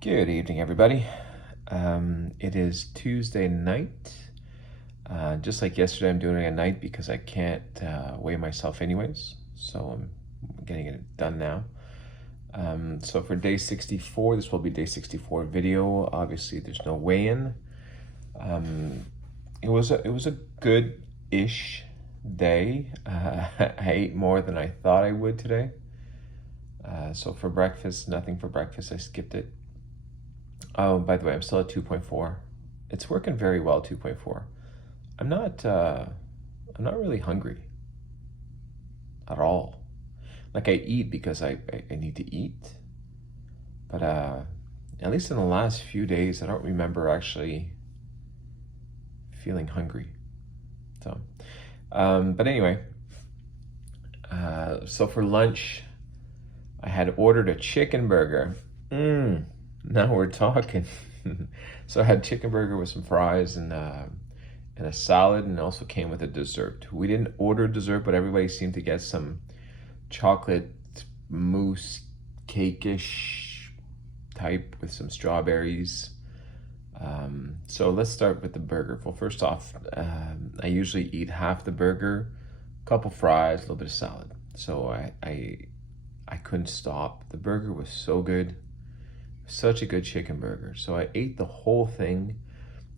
Good evening, everybody. It is Tuesday night. Just like yesterday, I'm doing it at night because I can't weigh myself anyways. So I'm getting it done now. So for day 64, this will be day 64 video. Obviously, there's no weigh-in. It was a good-ish day. I ate more than I thought I would today. So for breakfast, nothing for breakfast. I skipped it. Oh, by the way, I'm still at 2.4. It's working very well, 2.4. I'm not I'm not really hungry at all. Like I eat because I need to eat. But at least in the last few days, I don't remember actually feeling hungry. So, but anyway, so for lunch, I had ordered a chicken burger. Now we're talking. So I had chicken burger with some fries and a salad, and it also came with a dessert. We didn't order dessert, but everybody seemed to get some chocolate mousse cake-ish type with some strawberries. So let's start with the burger. Well, first off, I usually eat half the burger, a couple fries, a little bit of salad. So I couldn't stop. The burger was so good. Such a good chicken burger. So I ate the whole thing,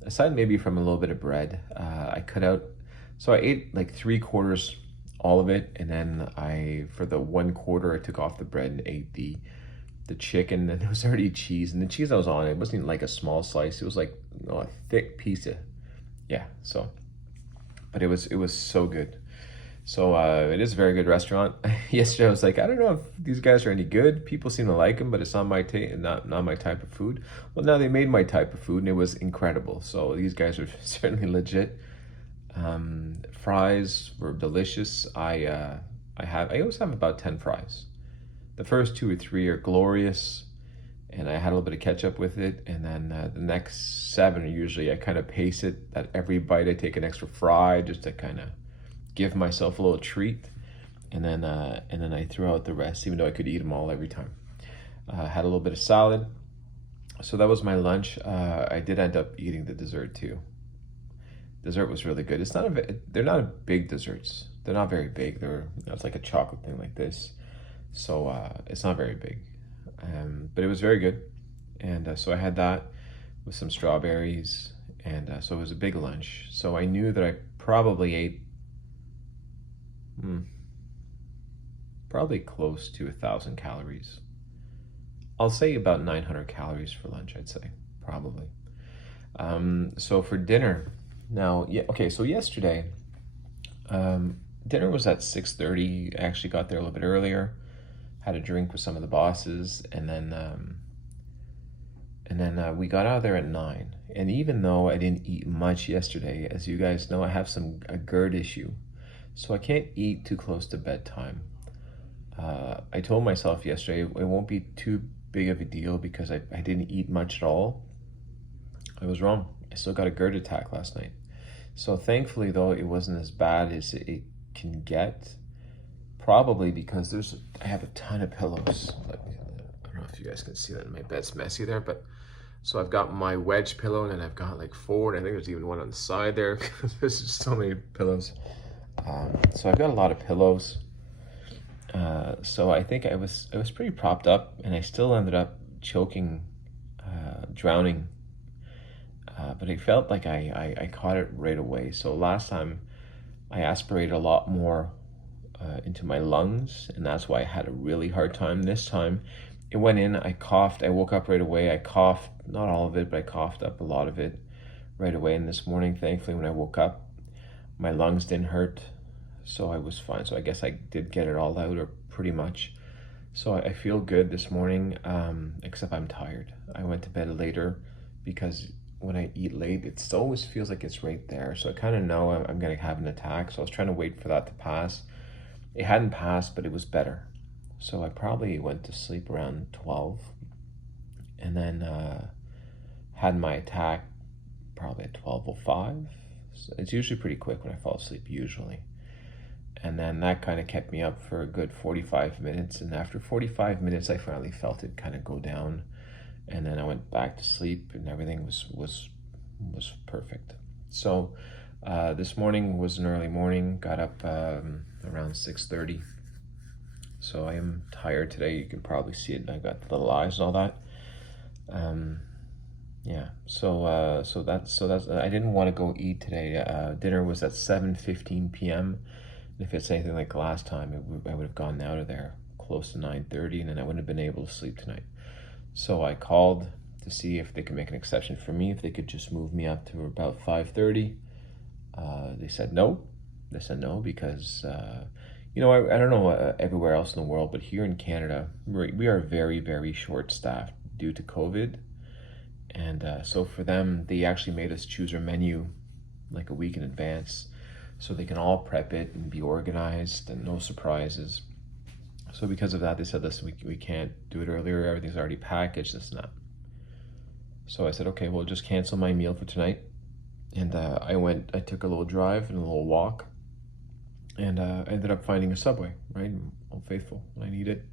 aside maybe from a little bit of bread. I cut out, so I ate like 3/4, all of it, and then for the 1/4, I took off the bread and ate the chicken, and there was already cheese, and the cheese I was on, it wasn't even like a small slice. It was like a thick piece of, yeah. So, but it was so good. So it is a very good restaurant. Yesterday I was like, I don't know if these guys are any good. People seem to like them, but it's not my not my type of food. Well, now they made my type of food, and it was incredible. So these guys are certainly legit. Fries were delicious. I always have about 10 fries. The first 2 or 3 are glorious, and I had a little bit of ketchup with it. And then the next 7 are usually I kind of pace it. At every bite I take an extra fry just to kind of give myself a little treat, and then I threw out the rest, even though I could eat them all every time. Had a little bit of salad, so that was my lunch. I did end up eating the dessert too. Dessert was really good. They're not big desserts. They're not very big. It's like a chocolate thing like this, so it's not very big, but it was very good. And so I had that with some strawberries, and so it was a big lunch. So I knew that I probably ate probably close to 1,000 calories. I'll say about 900 calories for lunch, I'd say, probably. So for dinner, now, yeah, okay, so yesterday, dinner was at 6:30. I actually got there a little bit earlier, had a drink with some of the bosses, and then we got out of there at 9. And even though I didn't eat much yesterday, as you guys know, I have a GERD issue. So I can't eat too close to bedtime. I told myself yesterday it won't be too big of a deal because I didn't eat much at all. I was wrong. I still got a GERD attack last night. So thankfully, though, it wasn't as bad as it can get. Probably because I have a ton of pillows. I don't know if you guys can see that. My bed's messy there, but so I've got my wedge pillow, and then I've got like 4, and I think there's even one on the side there. There's just so many pillows. So I've got a lot of pillows. So I think I was pretty propped up, and I still ended up choking, drowning. But I felt like I caught it right away. So last time I aspirated a lot more into my lungs, and that's why I had a really hard time. This time it went in, I coughed, I woke up right away. I coughed, not all of it, but I coughed up a lot of it right away. And this morning, thankfully, when I woke up, my lungs didn't hurt, so I was fine. So I guess I did get it all out, or pretty much. So I feel good this morning, except I'm tired. I went to bed later because when I eat late, it always feels like it's right there. So I kind of know I'm going to have an attack. So I was trying to wait for that to pass. It hadn't passed, but it was better. So I probably went to sleep around 12, and then had my attack probably at 12:05. So it's usually pretty quick when I fall asleep, usually. And then that kind of kept me up for a good 45 minutes. And after 45 minutes, I finally felt it kind of go down. and then I went back to sleep, and everything was perfect. So this morning was an early morning. Got up around 6:30. So I am tired today. You can probably see it. I got the little eyes and all that. Yeah. So that's. I didn't want to go eat today. Dinner was at 7:15 p.m. If it's anything like last time, I would have gone out of there close to 9:30, and then I wouldn't have been able to sleep tonight. So I called to see if they could make an exception for me, if they could just move me up to about 5:30. They said no. They said no because, I don't know everywhere else in the world, but here in Canada, we are very, very short-staffed due to COVID. And so for them, they actually made us choose our menu like a week in advance so they can all prep it and be organized and no surprises. So because of that, they said, listen, we can't do it earlier. Everything's already packaged, this and that. So I said, okay, well, just cancel my meal for tonight. And I took a little drive and a little walk, and I ended up finding a Subway, right? Old Faithful, when I need it.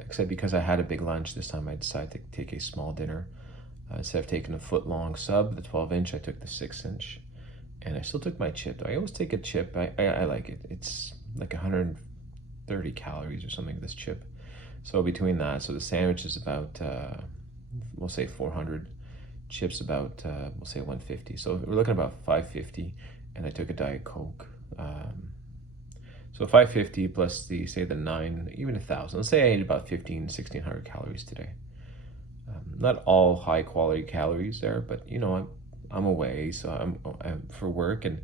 Except because I had a big lunch this time, I decided to take a small dinner. Instead of taking a foot-long sub, the 12-inch, I took the 6-inch. And I still took my chip. I always take a chip. I like it. It's like 130 calories or something, this chip. So between that, so the sandwich is about, we'll say 400. Chips about, we'll say 150. So we're looking at about 550. And I took a Diet Coke. So 550 plus the 9, even 1,000. Let's say I ate about 1,600 calories today. Not all high quality calories there, but I'm away, so I'm for work, and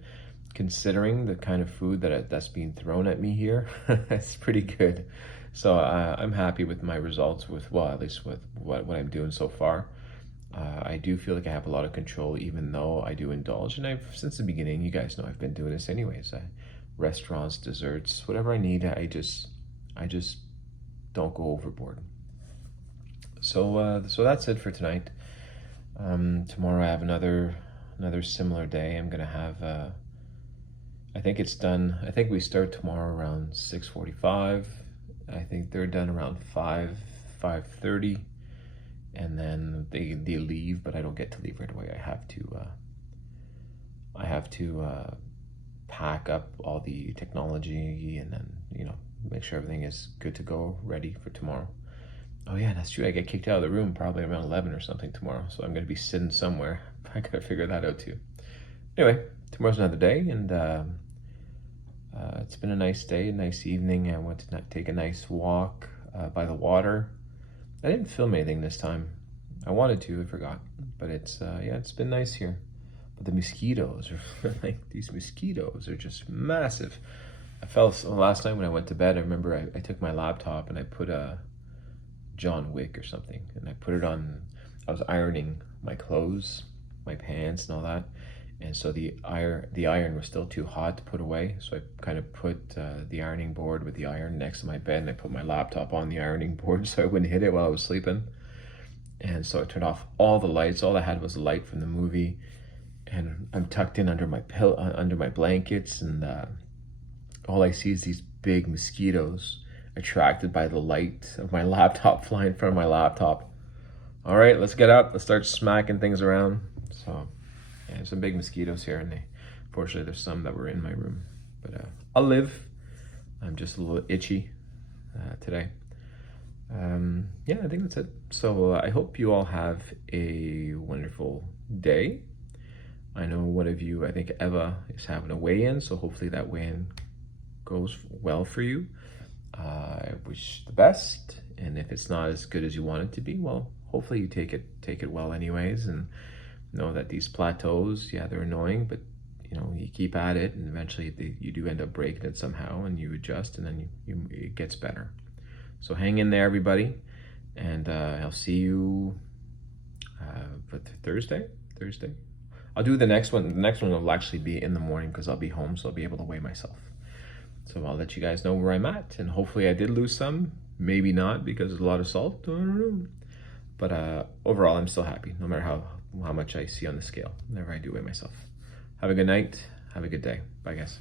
considering the kind of food that's being thrown at me here, it's pretty good. So I'm happy with my results, at least with what I'm doing so far. I do feel like I have a lot of control, even though I do indulge, and since the beginning, you guys know I've been doing this anyways. Restaurants, desserts, whatever I need, I just don't go overboard. So that's it for tonight. Tomorrow I have another similar day. I'm gonna have. I think it's done. I think we start tomorrow around 6:45. I think they're done around 5:30, and then they leave, but I don't get to leave right away. I have to pack up all the technology, and then make sure everything is good to go, ready for tomorrow. Oh yeah, that's true. I get kicked out of the room probably around 11 or something tomorrow, so I'm going to be sitting somewhere. I got to figure that out too. Anyway, tomorrow's another day, and it's been a nice day, a nice evening. I went to take a nice walk by the water. I didn't film anything this time. I wanted to, I forgot. But it's been nice here. But the mosquitoes are these mosquitoes are just massive. I felt last night when I went to bed, I remember I took my laptop and I put a John Wick or something, and I put it on. I was ironing my clothes, my pants and all that, and so the iron was still too hot to put away, so I kind of put the ironing board with the iron next to my bed, and I put my laptop on the ironing board so I wouldn't hit it while I was sleeping. And so I turned off all the lights. All I had was the light from the movie, and I'm tucked in under my pillow, under my blankets, and all I see is these big mosquitoes attracted by the light of my laptop flying in front of my laptop. All right, let's get up. Let's start smacking things around. So, yeah, there's some big mosquitoes here, and fortunately, there's some that were in my room. But I'll live. I'm just a little itchy today. Yeah, I think that's it. So I hope you all have a wonderful day. I know one of you, I think Eva, is having a weigh-in, so hopefully that weigh-in goes well for you. I wish the best, and if it's not as good as you want it to be, well, hopefully you take it well anyways, and know that these plateaus, yeah, they're annoying, but you keep at it, and eventually you do end up breaking it somehow, and you adjust, and then it gets better. So hang in there, everybody, and I'll see you Thursday. I'll do the next one. The next one will actually be in the morning because I'll be home, so I'll be able to weigh myself. So I'll let you guys know where I'm at, and hopefully I did lose some. Maybe not because there's a lot of salt. I don't know. But overall, I'm still happy, no matter how much I see on the scale whenever I do weigh myself. Have a good night. Have a good day. Bye, guys.